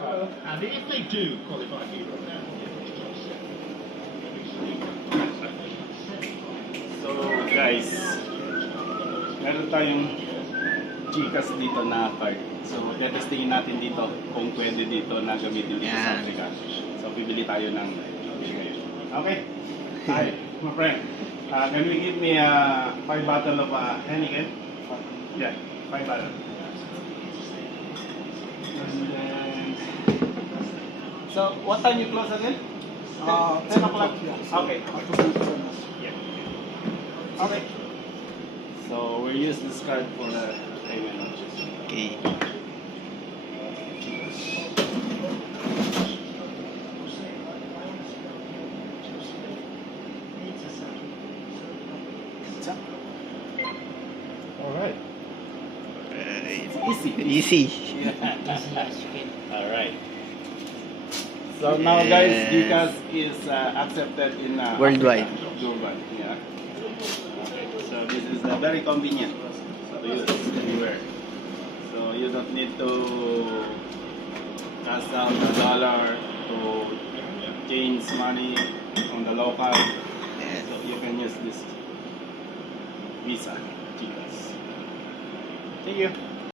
And if they do qualify for Europe, So guys, meron tayong Gcash dito na card. So testingin natin dito kung pwede dito na gamitin dito sa Africa. So bibili tayo ng okay. Hi, my friend. Can you give me 5 bottle of Heineken? Yeah, 5 bottle. And then, so what time you close again? 10 o'clock. Okay. Yeah. Okay. So we use this card for the payment. Okay. All right. It's Easy. easy. All right. So now, guys, Gcash is accepted in Worldwide. Africa. Worldwide. Yeah. Okay. So this is very convenient to use everywhere. So you don't need to cash out the dollar to change money on the local. So you can use this Visa Gcash. Thank you.